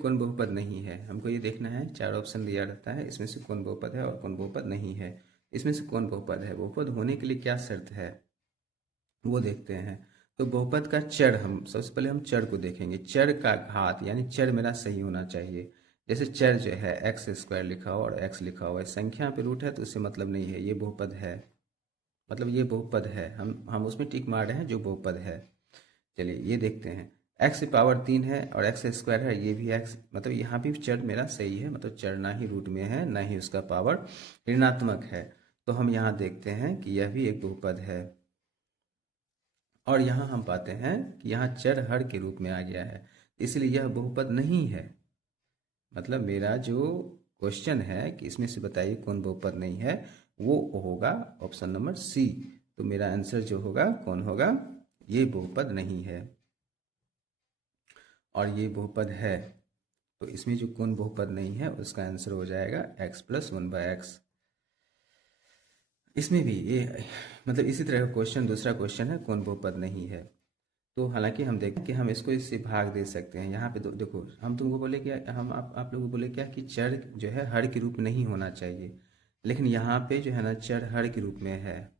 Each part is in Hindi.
कौन बहुपद नहीं है, हमको ये देखना है। 4 ऑप्शन दिया रहता है, इसमें से कौन बहुपद है और कौन बहुपद नहीं है। इसमें से कौन बहुपद है, बहुपद होने के लिए क्या शर्त है वो देखते हैं। तो बहुपद का चर, हम सबसे पहले हम चर को देखेंगे। चर का घात यानी चर मेरा सही होना चाहिए। जैसे चर जो है एक्स स्क्वायर लिखा हो और एक्स लिखा हुआ है, संख्या पे रूट है तो उससे मतलब नहीं है, ये बहुपद है, मतलब ये बहुपद है। हम उसमें टिक मार रहे हैं जो बहुपद है। चलिए ये देखते हैं। एक्स पावर 3 है और एक्स स्क्वायर है, ये भी एक्स, मतलब यहाँ भी चर मेरा सही है, मतलब चर ना ही रूट में है ना ही उसका पावर ऋणात्मक है। तो हम यहाँ देखते हैं कि यह भी एक बहुपद है। और यहाँ हम पाते हैं कि यहाँ चर हर के रूप में आ गया है, इसलिए यह बहुपद नहीं है। मतलब मेरा जो क्वेश्चन है कि इसमें से बताइए कौन बहुपद नहीं है, वो होगा ऑप्शन नंबर सी। तो मेरा आंसर जो होगा कौन होगा, ये बहुपद नहीं है और ये बहुपद है। तो इसमें जो कौन बहुपद नहीं है उसका आंसर हो जाएगा x प्लस 1/x। इसमें भी ये मतलब इसी तरह का क्वेश्चन, दूसरा क्वेश्चन है कौन बहुपद नहीं है। तो हालांकि हम देखें कि हम इसको इससे भाग दे सकते हैं। यहाँ पे देखो, हम तुमको बोले क्या, हम आप लोगों को बोले क्या कि चर जो है हर के रूप में नहीं होना चाहिए, लेकिन यहाँ पे जो है ना चर हर के रूप में है।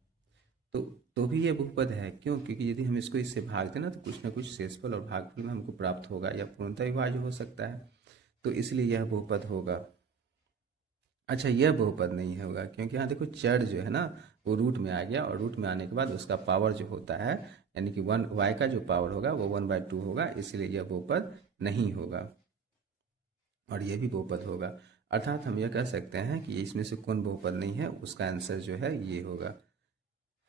तो तो भी ये बहुपद है। क्यों? क्योंकि यदि हम इसको इससे भाग दें ना तो कुछ ना कुछ शेषफल और भागफल में हमको प्राप्त होगा या पूर्णतः विभाज्य हो सकता है, तो इसलिए यह बहुपद होगा। अच्छा, यह बहुपद नहीं होगा क्योंकि यहाँ देखो चर जो है ना वो रूट में आ गया, और रूट में आने के बाद उसका पावर जो होता है यानी कि 1 y का जो पावर होगा वो 1/2 होगा, इसलिए यह बहुपद नहीं होगा। और यह भी बहुपद होगा। अर्थात हम यह कह सकते हैं कि इसमें से कौन बहुपद नहीं है, उसका आंसर जो है ये होगा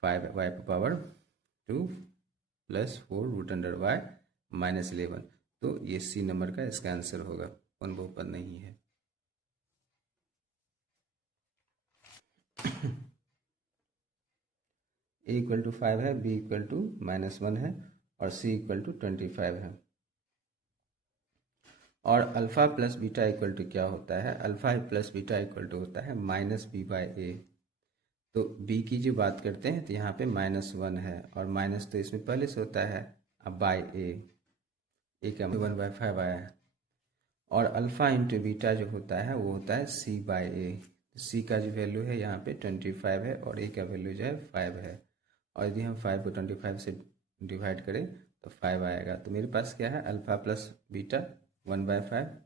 5y⁴ प्लस 4√y−11। तो ये सी नंबर का इसका आंसर होगा, कौन बहुपद नहीं है। a = 5 है, b = -1 है और c = 25 है। और alpha plus beta equal to क्या होता है, alpha plus beta equal to होता है -b/a। तो b की जो बात करते हैं तो यहाँ पे -1 है और माइनस तो इसमें पहले से होता है, अब बाय a का 1/5 आया है। और अल्फ़ा इंटू बीटा जो होता है वो होता है c/a। c का जो वैल्यू है यहाँ पे 25 है और a का वैल्यू जो है 5 है। और यदि हम 5 को 25 से डिवाइड करें तो 5 आएगा। तो मेरे पास क्या है, अल्फ़ा प्लस बीटा 1/5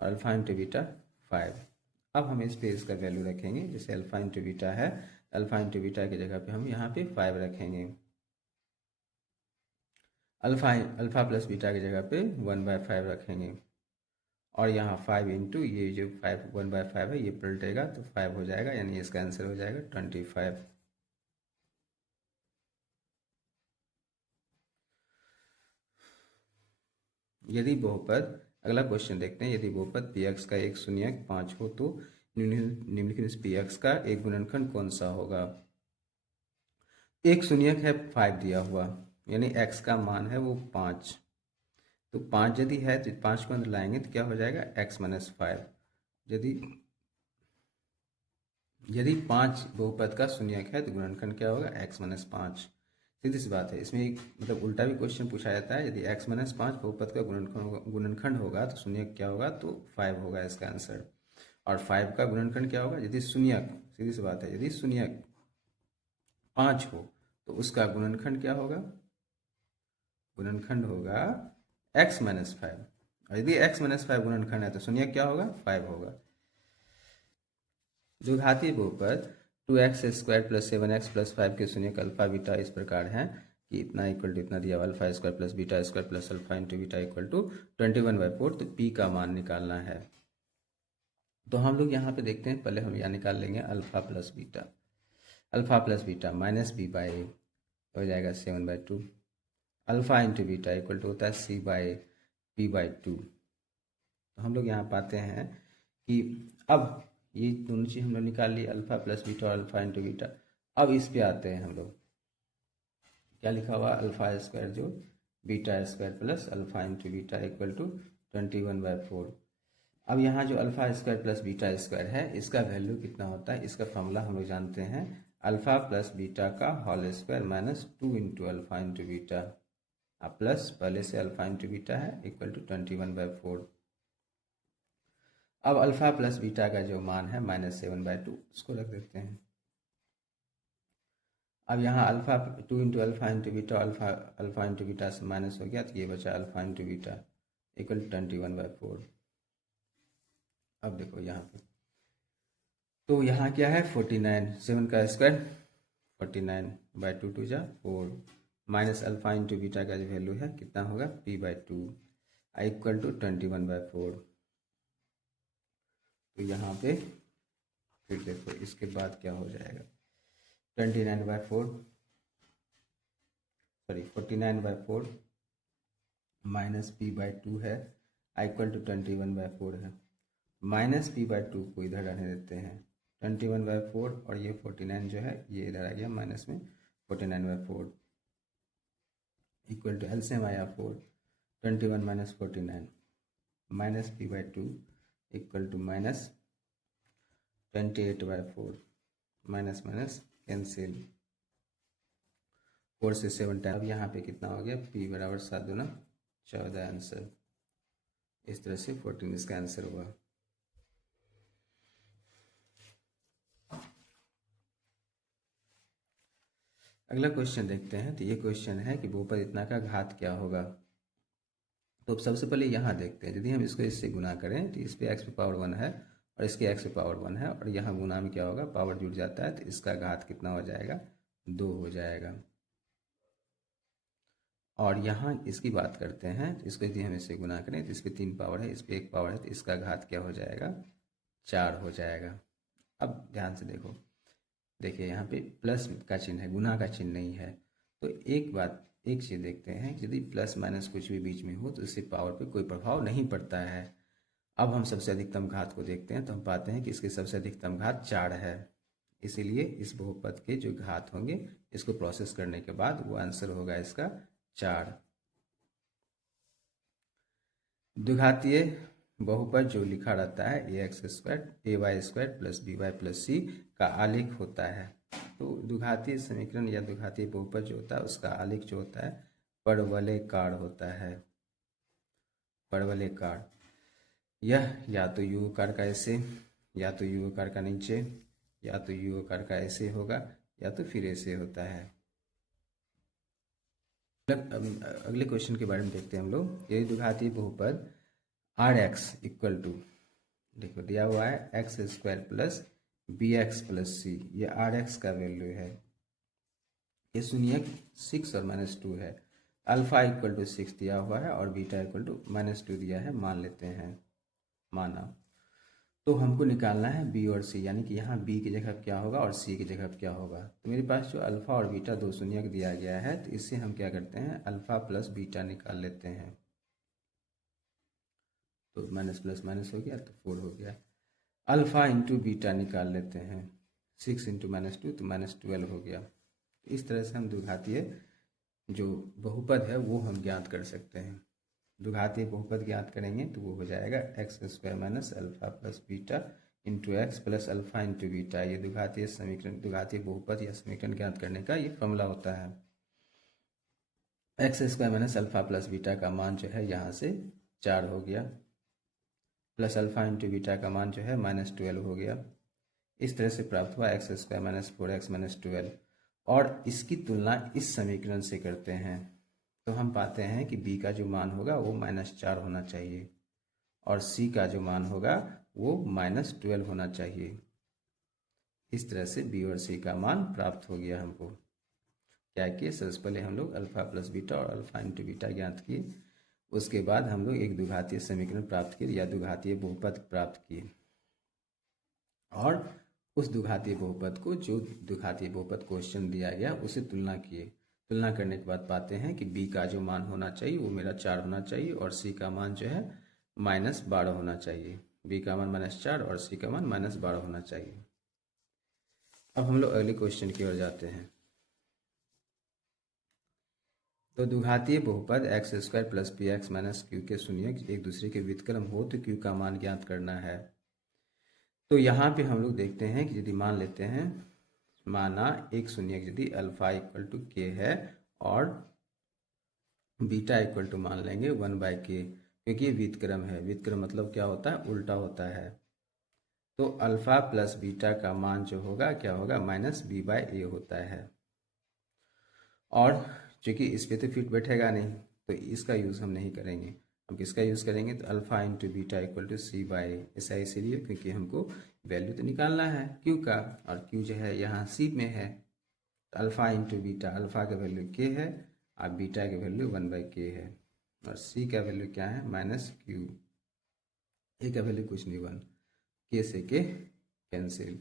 और अल्फ़ा इंटू बीटा 5। अब हम इस पे इसका वैल्यू रखेंगे, जैसे अल्फ़ा इंटू बीटा है, अल्फ़ा इंटू बीटा की जगह पे हम यहाँ पे 5 रखेंगे। अल्फ़ा प्लस बीटा की जगह पे 1/5 रखेंगे और यहाँ 5 इंटू ये जो 1/5 है ये पलटेगा तो 5 हो जाएगा, यानी इसका आंसर हो जाएगा 25। यदि बहुपद, अगला क्वेश्चन देखते हैं। यदि बहुपद px का एक शून्यक 5 हो तो निम्नलिखित px का एक गुणनखंड कौन सा होगा। एक शून्यक है 5 दिया हुआ, यानी x का मान है वो 5। तो 5 यदि है तो 5 को अंदर लाएंगे तो क्या हो जाएगा, x - 5। यदि यदि 5 बहुपद का शून्यक है तो गुणनखंड क्या होगा, x - 5। सीधी सी बात है। इसमें एक मतलब उल्टा भी क्वेश्चन पूछा जाता है, यदि x - 5 बहुपद का गुणनखंड होगा तो शून्यक क्या होगा, तो 5 होगा इसका आंसर। और 5 का गुणनखंड क्या होगा, यदि शून्यक, सीधी सी बात है, यदि शून्यक 5 हो तो उसका गुणनखंड क्या होगा, गुणनखंड होगा x - 5। और यदि x - 5 गुणनखंड है तो शून्यक क्या होगा, 5 होगा। द्विघाती बहुपद 2x² + 7x + 5 के शून्यक अल्फा बीटा इस प्रकार हैं कि इतना इक्वल टू इतना दिया, alpha + beta + alpha into beta equal to 21/4। तो p का मान निकालना है। तो हम लोग यहाँ पे देखते हैं, पहले हम यहाँ निकाल लेंगे alpha plus beta. Alpha plus beta -b/a हो जाएगा 7/2। Alpha into beta equal to होता है c/p/2। तो हम लोग यहाँ पाते हैं कि अब ये दोनों चीज़ हम लोग निकाल लिए, अल्फा प्लस बीटा और अल्फा इंटू बीटा। अब इस पे आते हैं हम लोग, क्या लिखा हुआ, अल्फा² जो बीटा² plus alpha into beta equal to 21/4। अब यहाँ जो अल्फा² प्लस बीटा² है इसका वैल्यू कितना होता है, इसका फॉर्मूला हम लोग जानते हैं, अल्फा प्लस बीटा का whole square -2 into alpha into beta, plus पहले से अल्फा इंटू बीटा है इक्वल टू 21/4। अब अल्फ़ा प्लस बीटा का जो मान है -7/2 उसको रख देते हैं। अब यहाँ alpha 2 into alpha into beta, alpha into beta से माइनस हो गया, तो ये बचा अल्फ़ा इंटू बीटा इक्वल 21/4। अब देखो यहाँ पे, तो यहाँ क्या है 49, 7 का स्क्वायर 49/2 टू जा 4, माइनस अल्फ़ा इंटू बीटा का जो वैल्यू है कितना होगा p/2 इक्वल टू 21/4। तो यहाँ पे फिर देखो इसके बाद क्या हो जाएगा, 49/4 माइनस p/2 है इक्वल टू 21/4 है। माइनस p/2 को इधर रहने देते हैं, 21/4 और ये 49 जो है ये इधर आ गया माइनस में 49/4 इक्वल टू एलसीएम आया 4, 21 minus 49 minus p/2 equal to minus 28/4, minus minus cancel, 4 से 7 टाइम। अब यहाँ पे कितना हो गया p बराबर 7 दूना 14 आंसर। इस तरह से 14 इसका आंसर हुआ। अगला क्वेश्चन देखते हैं। तो ये क्वेश्चन है कि बहुपद इतना का घात क्या होगा। तो अब सबसे पहले यहाँ देखते हैं, यदि हम इसको इससे गुना करें तो इस पे x पे पावर 1 है और इसके x पे पावर 1 है और यहाँ गुना में क्या होगा पावर जुड़ जाता है, तो इसका घात कितना हो जाएगा 2 हो जाएगा। और यहाँ इसकी बात करते हैं, तो इसको यदि हम इससे गुना करें तो इस पर 3 पावर है, इस पर 1 पावर है, तो इसका घात क्या हो जाएगा 4 हो जाएगा। अब ध्यान से देखो, देखिए यहाँ पे प्लस का चिन्ह है, गुना का चिन्ह नहीं है। तो एक चीज़ देखते हैं, यदि प्लस माइनस कुछ भी बीच में हो तो इससे पावर पे कोई प्रभाव नहीं पड़ता है। अब हम सबसे अधिकतम घात को देखते हैं, तो हम पाते हैं कि इसके सबसे अधिकतम घात 4 है। इसीलिए इस बहुपद के जो घात होंगे इसको प्रोसेस करने के बाद वो आंसर होगा इसका 4। द्विघातीय बहुपद जो लिखा रहता है ax² plus by plus c का आलेख होता है। तो द्विघातीय समीकरण या द्विघातीय बहुपद जो होता है उसका आलेख जो होता है परवलयकार होता है। परवलयकार, यह या तो यू आकार का ऐसे, या तो यू आकार का नीचे, या तो यू आकार का ऐसे होगा, या तो फिर ऐसे होता है। अगले क्वेश्चन के बारे में देखते हैं हम लोग। यदि द्विघातीय बहुपद Rx इक्वल टू, देखो दिया हुआ है x² plus bx plus c, ये Rx का वैल्यू है। ये सुनिए 6 और -2 है। अल्फा इक्वल टू 6 दिया हुआ है और बीटा इक्वल टू -2 दिया है, मान लेते हैं, माना। तो हमको निकालना है b और c, यानी कि यहाँ b की जगह क्या होगा और c की जगह क्या होगा। तो मेरे पास जो अल्फा और बीटा दो शून्यक दिया गया है, तो इससे हम क्या करते हैं अल्फा प्लस बीटा निकाल लेते हैं। तो माइनस प्लस माइनस हो गया तो 4 हो गया। अल्फा इंटू बीटा निकाल लेते हैं, 6 इंटू -2 तो -12 हो गया। इस तरह से हम द्विघातीय जो बहुपद है वो हम ज्ञात कर सकते हैं। द्विघातीय बहुपद ज्ञात करेंगे तो वो हो जाएगा x² minus alpha plus beta into x plus alpha into beta. ये द्विघातीय समीकरण, द्विघातीय बहुपद या समीकरण ज्ञात करने का ये फॉर्मूला होता है। x² minus alpha plus beta का मान जो है यहाँ से 4 हो गया, प्लस अल्फा इंटू बीटा का मान जो है -12 हो गया। इस तरह से प्राप्त हुआ x² माइनस 4x माइनस 12। और इसकी तुलना इस समीकरण से करते हैं तो हम पाते हैं कि b का जो मान होगा वो -4 होना चाहिए और c का जो मान होगा वो -12 होना चाहिए। इस तरह से b और c का मान प्राप्त हो गया। हमको क्या किए, सबसे पहले हम लोग अल्फा प्लस बीटा और अल्फा इंटू बीटा ज्ञात किए, उसके बाद हम लोग एक द्विघातीय समीकरण प्राप्त किए या द्विघातीय बहुपद प्राप्त किए, और उस द्विघातीय बहुपद को जो द्विघातीय बहुपद क्वेश्चन दिया गया उसे तुलना किए। तुलना करने के बाद पाते हैं कि b का जो मान होना चाहिए वो मेरा 4 होना चाहिए और c का मान जो है -12 होना चाहिए। b का मान -4 और c का मान -12 होना चाहिए। अब हम लोग अगले क्वेश्चन की ओर जाते हैं। तो द्विघातीय बहुपद x² plus bx minus Q के शून्यक एक दूसरे के व्युत्क्रम हो तो q का मान ज्ञात करना है। तो यहाँ पे हम लोग देखते हैं कि यदि मान लेते हैं, माना एक शून्यक यदि अल्फा इक्वल टू k है और बीटा इक्वल टू मान लेंगे 1/k, क्योंकि ये व्युत्क्रम है। व्युत्क्रम मतलब क्या होता है, उल्टा होता है। तो अल्फ़ा प्लस बीटा का मान जो होगा क्या होगा, माइनस बी बाई ए होता है। और चूँकि इस पर तो फिट बैठेगा नहीं, तो इसका यूज़ हम नहीं करेंगे। हम किसका यूज़ करेंगे, तो alpha into beta equal to c by a. ऐसा इसीलिए क्योंकि हमको वैल्यू तो निकालना है क्यू का, और क्यू जो है यहाँ सी में है। तो अल्फ़ा इंटू बीटा, अल्फ़ा का वैल्यू के है और बीटा की वैल्यू 1/k है, और सी का वैल्यू क्या है, माइनस क्यू। ए का वैल्यू कुछ नहीं, 1, के से के कैंसिल।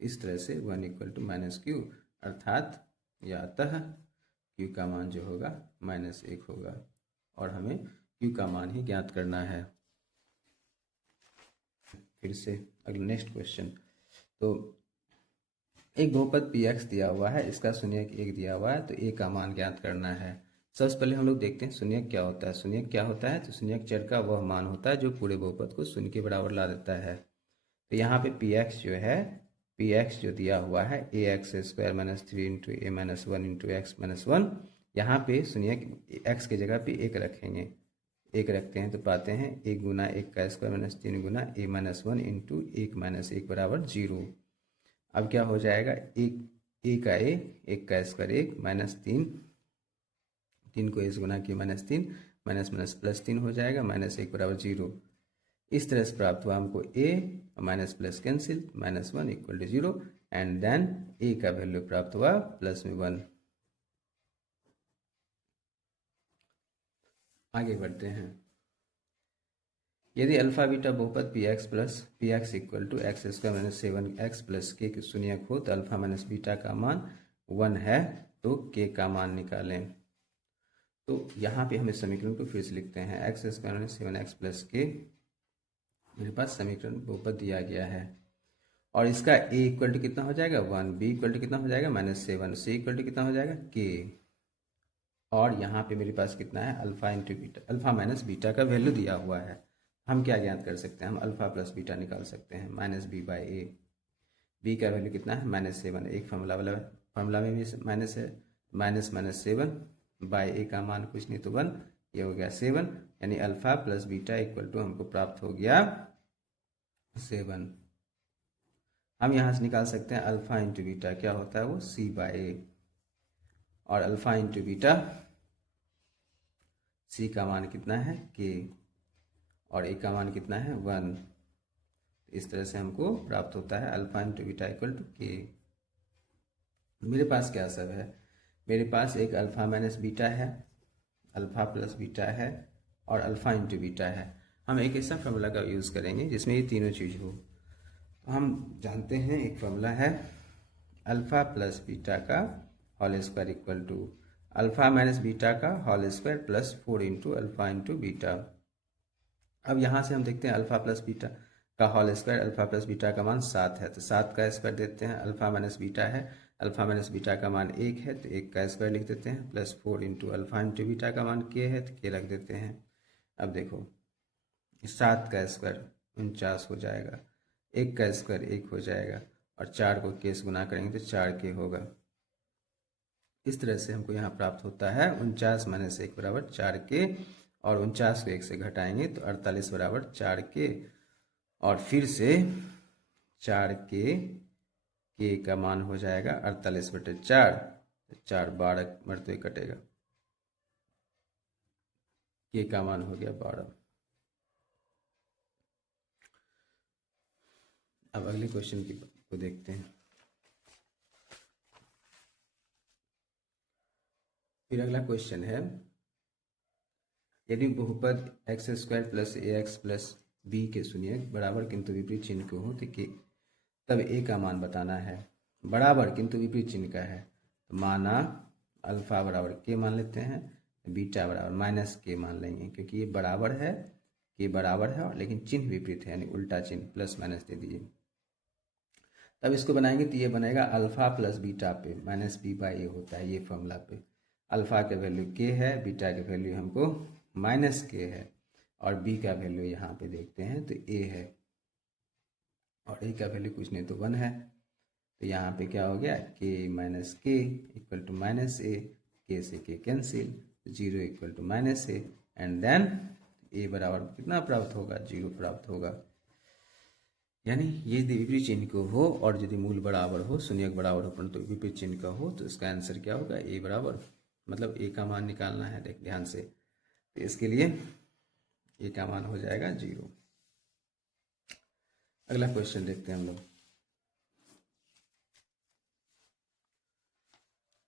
इस तरह से 1 इक्वल टू माइनस क्यू, अर्थात या अतः क्यू का मान जो होगा -1 होगा, और हमें क्यू का मान ही ज्ञात करना है। फिर से अगला नेक्स्ट क्वेश्चन। तो एक बहुपद पी एक्स दिया हुआ है, इसका शून्यक 1 दिया हुआ है, तो ए का मान ज्ञात करना है। सबसे पहले हम लोग देखते हैं शून्यक क्या होता है। शून्यक क्या होता है, तो शून्यक चर का वह मान होता है जो पूरे बहुपद को शून्य के बराबर ला देता है। तो यहाँ पे पी एक्स जो है, पी एक्स जो दिया हुआ है ए एक्स स्क्वायर माइनस 3 इंटू ए माइनस 1 इंटू एक्स माइनस 1, यहाँ पे शून्यक एक्स की जगह पे 1 रखेंगे। 1 रखते हैं तो पाते हैं 1 गुना 1 का स्क्वायर माइनस 3 गुना ए माइनस 1 इंटू 1 माइनस 1 बराबर 0। अब क्या हो जाएगा, एक का ए, 1 का स्क्वायर 1 माइनस 3, 3 को इस गुना किया माइनस 3, माइनस माइनस प्लस 3 हो जाएगा, -1 बराबर 0। इस तरह से प्राप्त हुआ हमको a, minus plus cancel, -1 equal to 0, and then a का वैल्यू प्राप्त हुआ प्लस में 1। आगे बढ़ते हैं। यदि अल्फा बीटा बहुपद p x plus p x equal to x square minus 7x plus के शून्यक हो, तो अल्फा माइनस बीटा का मान 1 है, तो के का मान निकालें। तो यहाँ पे हमें समीकरण को फिर से लिखते हैं, x square minus 7x plus के, मेरे पास समीकरण बहुपद दिया गया है, और इसका a इक्वल टू कितना हो जाएगा 1, b इक्वल टू कितना हो जाएगा -7, c इक्वल टू कितना हो जाएगा k, और यहाँ पे मेरे पास कितना है alpha into beta, alpha minus beta का वैल्यू दिया हुआ है। हम क्या ज्ञात कर सकते हैं, हम अल्फा प्लस बीटा निकाल सकते हैं, minus b by a. B का वैल्यू कितना है -7, एक फार्मूला में भी माइनस है, -7 बाई ए का मान कुछ नहीं तो 1, ये हो गया 7, यानी alpha plus beta equal to हमको प्राप्त हो गया 7। हम यहाँ से निकाल सकते हैं अल्फा इंटू बीटा क्या होता है, वो सी बाई ए, और अल्फा इंटू बीटा सी का मान कितना है के, और ए का मान कितना है 1। इस तरह से हमको प्राप्त होता है alpha into beta equal to k. मेरे पास क्या सब है, मेरे पास एक अल्फा माइनस बीटा है, अल्फा प्लस बीटा है, और अल्फा इंटू बीटा है। हम एक ऐसा फॉर्मूला का यूज़ करेंगे जिसमें ये तीनों चीज़ हो। तो हम जानते हैं एक फॉर्मूला है अल्फा प्लस बीटा का whole square equal to alpha minus beta का whole square plus 4 into alpha into beta. अब यहाँ से हम देखते हैं अल्फा प्लस बीटा का whole square, alpha plus beta का मान 7 है, तो 7 का स्क्वायर देते हैं, अल्फा माइनस बीटा है, अल्फा माइनस बीटा का मान 1 है, तो 1 का स्क्वायर लिख देते हैं, plus 4 into alpha into beta का मान के है, तो के रख देते हैं। अब देखो 7 का स्क्वायर 49 हो जाएगा, 1 का स्क्वायर 1 हो जाएगा, और 4 को के से गुना करेंगे तो 4 के होगा। इस तरह से हमको यहाँ प्राप्त होता है 49 माइनस 1 बराबर 4 के, और 49 को 1 से घटाएंगे तो 48 बराबर 4 के, और फिर से 4 के का मान हो जाएगा 48/4, 4 12 मरते कटेगा, के का मान हो गया 12। अब अगले क्वेश्चन को देखते हैं। फिर अगला क्वेश्चन है, यदि बहुपद एक्स स्क्वायर प्लस ए एक्स प्लस बी के शून्यक बराबर किंतु विपरीत चिन्ह के हो, तो के तब ए का मान बताना है। बराबर किंतु विपरीत चिन्ह का है, तो माना अल्फा बराबर के मान लेते हैं, बीटा बराबर माइनस के मान लेंगे, क्योंकि ये बराबर है, के बराबर है, और लेकिन चिन्ह विपरीत है, यानी उल्टा चिन्ह, प्लस माइनस दे दीजिए। तब इसको बनाएंगे तो ये बनेगा अल्फा प्लस बीटा पे माइनस बी बाई ए होता है, ये फॉर्मूला पे अल्फा का वैल्यू के है, बीटा का वैल्यू हमको माइनस के है, और बी का वैल्यू यहाँ पे देखते हैं तो ए है, और ए का वैल्यू कुछ नहीं तो 1 है। तो यहाँ पे क्या हो गया, के माइनस के equal to minus A, k से k cancel, 0 equal to minus a, and then a बराबर कितना प्राप्त होगा, 0 प्राप्त होगा। यानी ये यदि विपरीत चिन्ह को हो और यदि मूल बराबर हो, शून्यक बराबर हो परंतु विपरीत चिन्ह का हो, तो इसका आंसर क्या होगा, ए बराबर, मतलब ए का मान निकालना है, देख ध्यान से। तो इसके लिए ए का मान हो जाएगा 0। अगला क्वेश्चन देखते हैं हम लोग।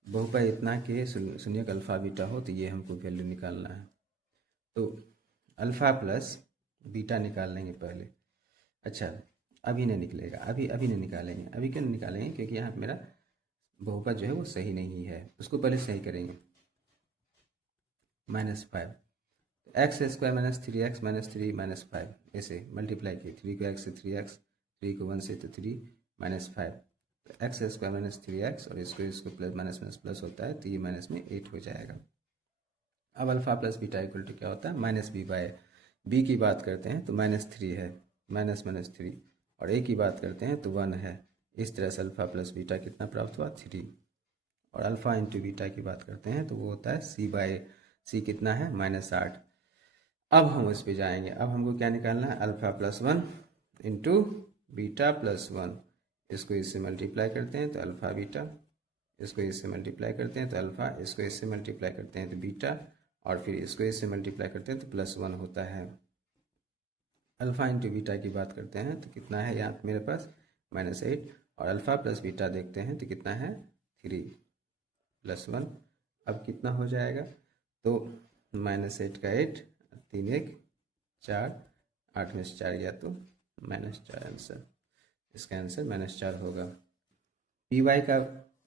बहुपद इतना के शून्यक अल्फा बीटा हो, तो ये हमको वैल्यू निकालना है। तो अल्फा प्लस बीटा निकाल लेंगे पहले। अच्छा, अभी नहीं निकलेगा, अभी नहीं निकालेंगे। अभी क्यों नहीं निकालेंगे, क्योंकि यहाँ मेरा बहुपद जो है वो सही नहीं है, उसको पहले सही करेंगे। -5, एक्स स्क्वायर -3x -3 -5 ऐसे मल्टीप्लाई किए, 3 को x से 3x, 3 को 1 से तो 3 -5, तो एक्स स्क्वायर -3x और इसको प्लस माइनस माइनस प्लस होता है, तो ये माइनस में 8 हो जाएगा। अब alpha plus beta equal to क्या होता है, -b/b की बात करते हैं तो -3 है, -3, और a की बात करते हैं तो 1 है। इस तरह से अल्फा प्लस बीटा कितना प्राप्त हुआ, 3। और अल्फा इंटू बीटा की बात करते हैं तो वो होता है c कितना है, -8। अब हम उस पर जाएंगे। अब हमको क्या निकालना है, alpha plus 1 into beta plus 1। इसको इससे मल्टीप्लाई करते हैं तो अल्फा बीटा, इसको इससे मल्टीप्लाई करते हैं तो अल्फा, इसको इससे मल्टीप्लाई करते हैं तो बीटा, और फिर इसको इससे मल्टीप्लाई करते हैं तो +1 होता है। अल्फा इंटू बीटा की बात करते हैं तो कितना है यहाँ मेरे पास, -8, और अल्फा प्लस बीटा देखते हैं तो कितना है, 3 +1। अब कितना हो जाएगा, तो -8 का 8, 3 1 4, 8 में से 4 गया तो -4 आंसर। इसका आंसर -4 होगा। py का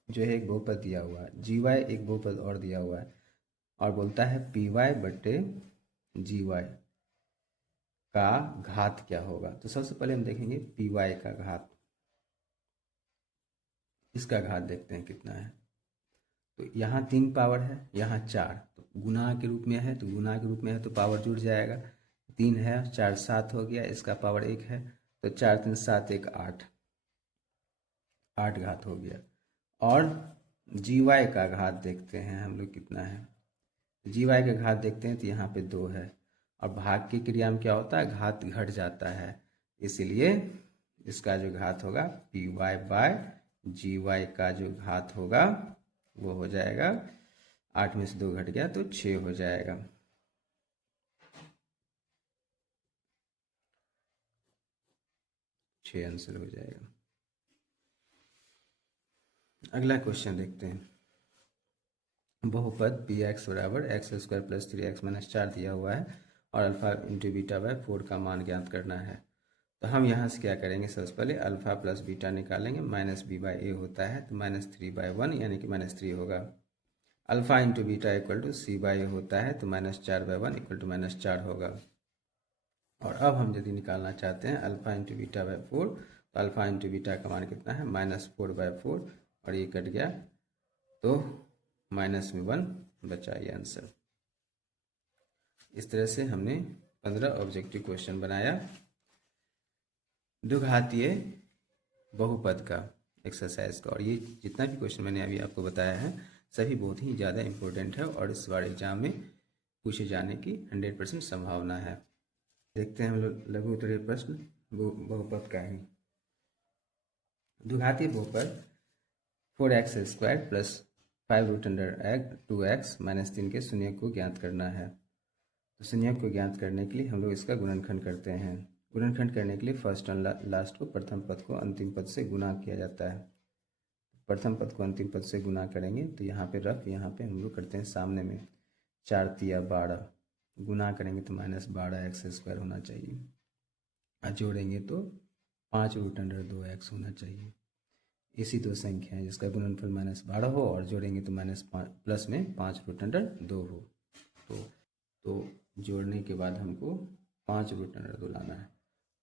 जो है एक बहुपद दिया हुआ है, gy एक बहुपद और दिया हुआ है, और बोलता है py बटे gy का घात क्या होगा। तो सबसे पहले हम देखेंगे py का घात, इसका घात देखते हैं कितना है। तो यहाँ 3 पावर है, यहाँ 4, तो गुना के रूप में है, तो गुना के रूप में है तो पावर जुड़ जाएगा। 3 है, 4 7 हो गया, इसका पावर 1 है, तो 4 3 7 1 8, 8 घात हो गया। और जी वाई का घात देखते हैं हम लोग कितना है। जी वाई का घात देखते हैं तो यहाँ पे 2 है, और भाग की क्रिया में क्या होता है, घात घट जाता है, इसलिए इसका जो घात होगा पी वाई बाय जी वाई का जो घात होगा वो हो जाएगा, 8 में से 2 घट गया तो 6 हो जाएगा। छः आंसर हो जाएगा। अगला क्वेश्चन देखते हैं। बहुपद पी एक्स बराबर x² + 3x - 4 दिया हुआ है, और अल्फा इंटू बीटा बाय 4 का मान ज्ञात करना है। तो हम यहाँ से क्या करेंगे, सबसे पहले अल्फा प्लस बीटा निकालेंगे, -b/a होता है तो -3/1 यानी कि -3 होगा। Alpha into beta equal to c/a होता है तो -4/1 इक्वल टू -4 होगा। और अब हम यदि निकालना चाहते हैं अल्फा इंटू बीटा बाय 4, तो अल्फा इंटू बीटा का मान कितना है, -4/4, और ये कट गया तो -1 बचा, ये आंसर। इस तरह से हमने 15 ऑब्जेक्टिव क्वेश्चन बनाया द्विघातीय बहुपद का एक्सरसाइज का। और ये जितना भी क्वेश्चन मैंने अभी आपको बताया है सभी बहुत ही ज़्यादा इम्पोर्टेंट है, और इस बार एग्जाम में पूछे जाने की 100% संभावना है। देखते हैं हम लोग लघु उत्तरीय प्रश्न बहुपद का ही। द्विघातीय बहुपद 4x² + 5√2x - 3 के शून्यक को ज्ञात करना है। तो शून्यक को ज्ञात करने के लिए हम लोग इसका गुणनखंड करते हैं। गुणनखंड करने के लिए फर्स्ट और लास्ट को, प्रथम पद को अंतिम पद से गुना किया जाता है। प्रथम पद को अंतिम पद से गुना करेंगे तो यहाँ पे रफ, यहाँ पे हम लोग करते हैं सामने में, 4 तिया 12, गुना करेंगे तो -12x² होना चाहिए, और जोड़ेंगे तो 5√2x होना चाहिए। इसी दो संख्या है जिसका गुणनफल -12 हो, और जोड़ेंगे तो प्लस में 5√2 हो। तो जोड़ने के बाद हमको 5√2 लाना है,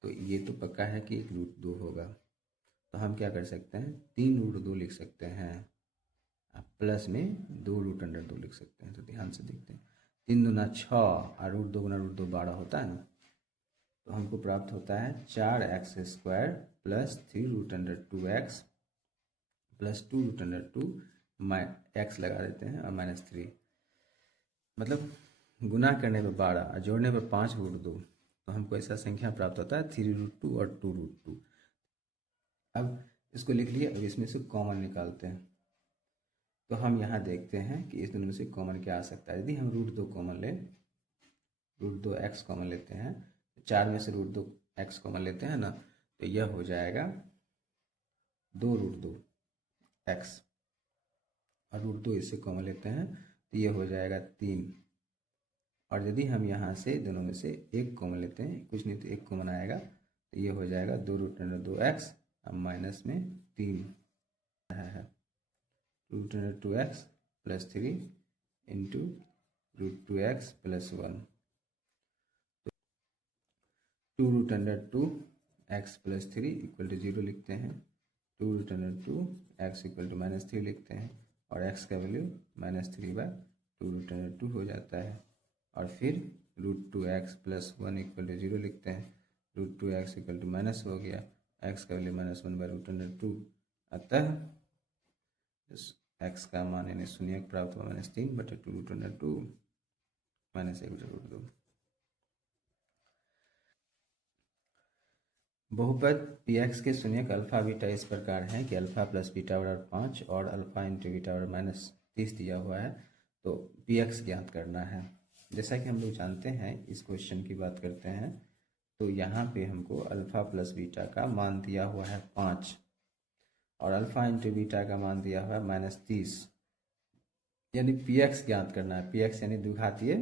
तो ये तो पक्का है कि 1√2 होगा। तो हम क्या कर सकते हैं, 3√2 लिख सकते हैं, प्लस में 2√2 लिख सकते हैं। तो ध्यान से देखते हैं, 3 दूना 6 और √2 गुना √2 12 होता है ना। तो हमको प्राप्त होता है 4x² + 3√2x + 2√2 x लगा देते हैं, और -3, मतलब गुना करने पर 12 और जोड़ने पर 5√2, तो हमको ऐसा संख्या प्राप्त होता है 3√2 और 2√2। अब इसको लिख लिए, अब इसमें से कॉमन निकालते हैं। तो हम यहाँ देखते हैं कि इस दोनों में से कॉमन क्या आ सकता है। यदि हम √2 कॉमन लें, √2x कॉमन लेते हैं, 4 में से √2x कॉमन लेते हैं ना, तो यह हो जाएगा 2√2x, और √2 इससे कॉमन लेते हैं तो ये हो जाएगा 3। और यदि हम यहाँ से दोनों में से एक कॉमन लेते हैं, कुछ नहीं तो एक कॉमन आएगा, तो ये हो जाएगा 2√2x, अब माइनस में 3 है, √2x + 3 इंटू √2x + 1, 2√2x + 3 = 0 लिखते हैं, 2√2x = -3 लिखते हैं, और x का वैल्यू -3/2√2 हो जाता है। और फिर √2x + 1 = 0 लिखते हैं, √2x = माइनस हो गया, x का वैल्यू -1/√2, अतः x का मान यानी शून्य प्राप्त हुआ -3/2√2 -1/√2। बहुपद px के शून्यक अल्फा बीटा इस प्रकार है कि अल्फा + बीटा = 5 और अल्फा × बीटा = -30 दिया हुआ है। तो px ज्ञात करना है। जैसा कि हम लोग जानते हैं, इस क्वेश्चन की बात करते हैं, तो यहाँ पे हमको अल्फा + बीटा का मान दिया हुआ है 5 और अल्फा × बीटा का मान दिया हुआ है -30, यानी px ज्ञात करना है। px यानी द्विघातीय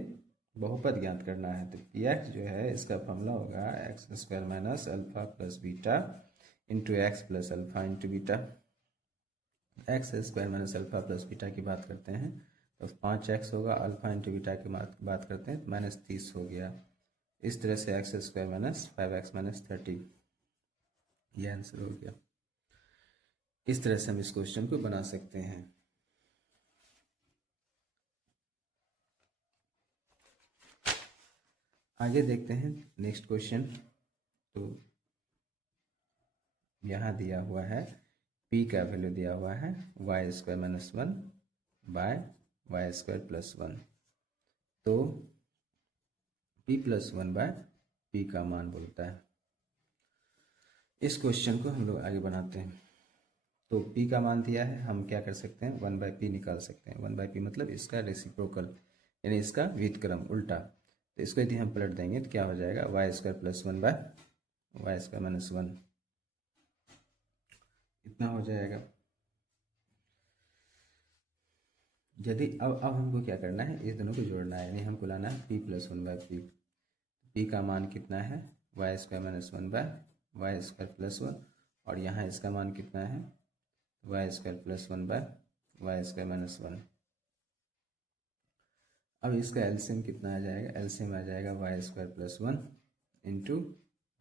बहुपद ज्ञात करना है। तो px जो है, इसका फॉर्मूला होगा x² - alpha + beta into x + alpha × beta. x² - alpha + beta की बात करते हैं तो 5x होगा, अल्फा × बीटा की बात करते हैं तो -30 हो गया। इस तरह से x² - 5x - 30, यह आंसर हो गया। इस तरह से हम इस क्वेश्चन को बना सकते हैं। आगे देखते हैं नेक्स्ट क्वेश्चन। तो यहाँ दिया हुआ है p का वैल्यू दिया हुआ है y² - 1/y² + 1, तो p + 1/p का मान बोलता है। इस क्वेश्चन को हम लोग आगे बनाते हैं। तो p का मान दिया है, हम क्या कर सकते हैं, 1/p निकाल सकते हैं। 1/p मतलब इसका रेसिप्रोकल, यानी इसका व्युत्क्रम उल्टा। तो इसको यदि हम पलट देंगे तो क्या हो जाएगा, y² + 1/y² - 1, इतना हो जाएगा। यदि अब हमको क्या करना है, इस दोनों को जोड़ना है, यानी हमको लाना है p + 1/p। p का मान कितना है, y² - 1/y² + 1, और यहाँ इसका मान कितना है, y² + 1/y² - 1। अब इसका एलसीएम कितना आ जाएगा, एलसीएम आ जाएगा y² + 1 इंटू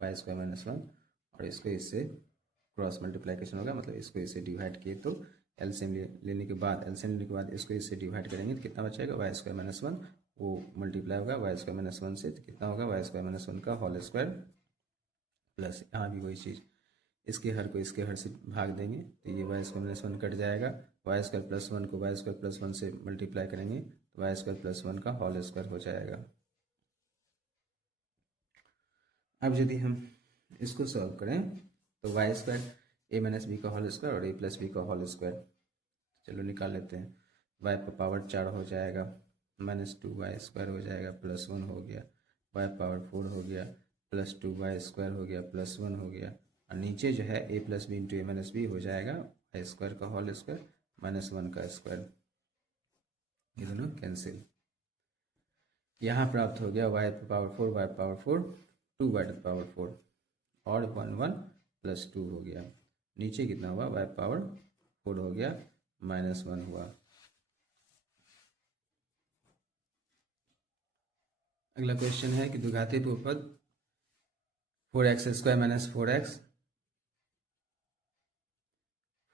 y² - 1, और इसको इससे क्रॉस मल्टीप्लिकेशन होगा, मतलब इसको इससे डिवाइड किए तो एलसीएम लेने के बाद इसको इससे डिवाइड करेंगे तो कितना बचेगा, y² - 1, वो मल्टीप्लाई होगा y² - 1 से, तो कितना होगा, y² - 1 का होल स्क्वायर प्लस, यहाँ भी वही चीज़, इसके हर को इसके हर से भाग देंगे तो ये y² - 1 कट जाएगा, y² + 1 को y² + 1 से मल्टीप्लाई करेंगे तो y² + 1 का होल स्क्वायर हो जाएगा। अब यदि हम इसको सॉल्व करें तो y² a - b का होल स्क्वायर और a + b का होल स्क्वायर, चलो निकाल लेते हैं। y पर पावर 4 हो जाएगा, -2y² हो जाएगा, +1 हो गया, y पावर 4 हो गया, +2y² हो गया, +1 हो गया, और नीचे जो है a + b into a - b हो जाएगा y² का होल स्क्वायर -1 का स्क्वायर, ये दोनों कैंसिल। यहाँ प्राप्त हो गया y power 4, y power 4, 2y power 4, और 1 1 + 2 हो गया। नीचे कितना हुआ, y पावर 4 हो गया, -1 हुआ। अगला क्वेश्चन है कि द्विघाती बहुपद 4x² - 4x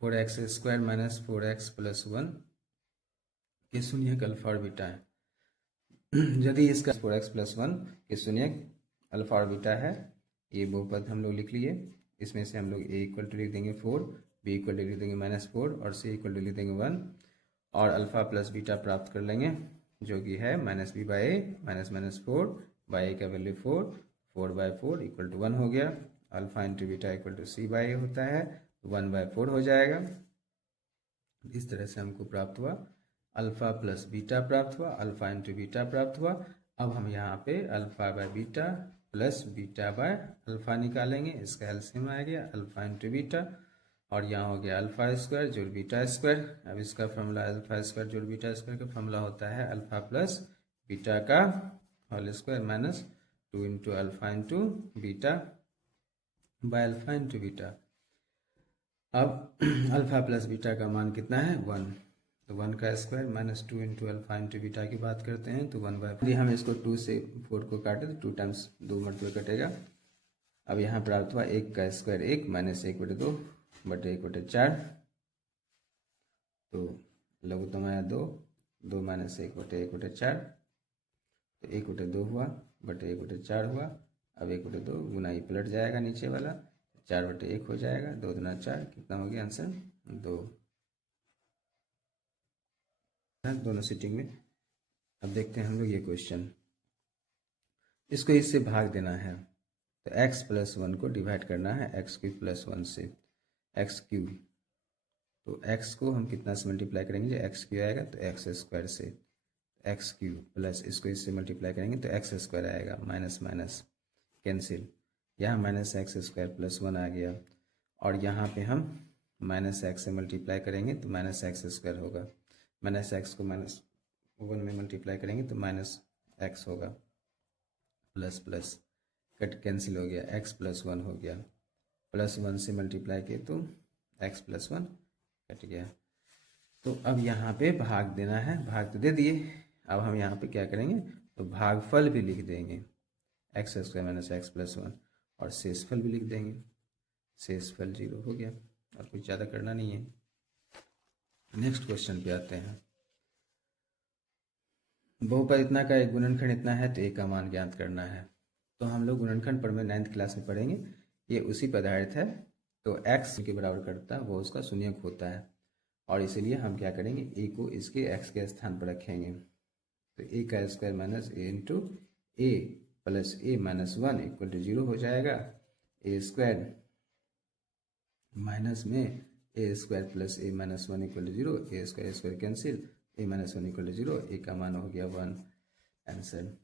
4x² - 4x + 1 के शून्यक अल्फा और बीटा है। यदि इसका 4x + 1 के शून्यक अल्फा और बीटा है, ये बहुपद हम लोग लिख लिए। इसमें से हम लोग a = लिख देंगे 4, b = लिख देंगे -4, और c = लिख देंगे 1, और अल्फा + बीटा प्राप्त कर लेंगे, जो कि है -b/a -4/a का वैल्यू 4, 4/4 = 1 हो गया। अल्फा × बीटा = c/a होता है, तो 1/4 हो जाएगा। इस तरह से हमको प्राप्त हुआ अल्फ़ा प्लस बीटा प्राप्त हुआ, अल्फ़ा इंटू बीटा प्राप्त हुआ। अब हम यहाँ पे alpha by beta plus beta by alpha निकालेंगे, इसका एलसीएम आ गया अल्फ़ा इंटू बीटा, और यहाँ हो गया अल्फ़ा स्क्वायर जोड़ बीटा स्क्वायर। अब इसका फॉर्मूला अल्फ़ा स्क्वायर जोड़ बीटा स्क्वायर का फॉर्मूला होता है अल्फ़ा प्लस बीटा का whole square minus 2 into alpha into beta by alpha into beta. अब अल्फ़ा प्लस बीटा का मान कितना है 1, तो 1 का square minus 2 into alpha into beta की बात करते हैं तो 1/4। यदि हम इसको 2 से 4 को काटें तो 2 टाइम्स 2 मरतबे कटेगा। अब यहाँ प्राप्त हुआ 1 का स्क्वायर 1 माइनस 1/2 बटे 1/4, तो लघुत्तम आया 2, 2 माइनस 1/4, तो 1/2 हुआ बटे 1/4 हुआ। अब 1/2 गुना ही पलट जाएगा नीचे वाला, 4/1 हो जाएगा, 2 दूना 4, कितना हो गया आंसर 2 दोनों सीटिंग में। अब देखते हैं हम लोग ये क्वेश्चन, इसको इससे भाग देना है तो x प्लस 1 को डिवाइड करना है x³ प्लस 1 से, x³ तो x को हम कितना से मल्टीप्लाई करेंगे, जो x³ आएगा तो x स्क्वायर से, x³ प्लस इसको इससे मल्टीप्लाई करेंगे तो x स्क्वायर आएगा, माइनस माइनस कैंसिल, यहाँ माइनस एक्स स्क्वायर प्लस 1 आ गया, और यहाँ पे हम माइनस एक्स से मल्टीप्लाई करेंगे तो माइनस एक्स स्क्वायर होगा, माइनस एक्स को माइनस 1 में मल्टीप्लाई करेंगे तो माइनस एक्स होगा, प्लस प्लस कट कैंसिल हो गया, x प्लस 1 हो गया, प्लस 1 से मल्टीप्लाई किए तो x प्लस 1 कट गया। तो अब यहाँ पे भाग देना है, भाग तो दे दिए, अब हम यहाँ पे क्या करेंगे तो भागफल भी लिख देंगे, x square minus x plus 1, और शेषफल भी लिख देंगे, शेषफल 0 हो गया, और कुछ ज़्यादा करना नहीं है। नेक्स्ट क्वेश्चन पे आते हैं, बहुपद इतना का एक गुणनखंड इतना है तो ए का मान ज्ञात करना है। तो हम लोग गुणनखंड पर में 9th क्लास में पढ़ेंगे, ये उसी पर आधारित है। तो x के बराबर करता है वो उसका शून्यक होता है, और इसीलिए हम क्या करेंगे a को इसके x के स्थान पर रखेंगे, तो a का square minus a into a plus a minus 1 equal to 0 हो जाएगा, a स्क्वायर माइनस में a square plus a minus 1 equal to 0, a square cancel, a minus 1 equal to 0, a का मान हो गया 1 आंसर।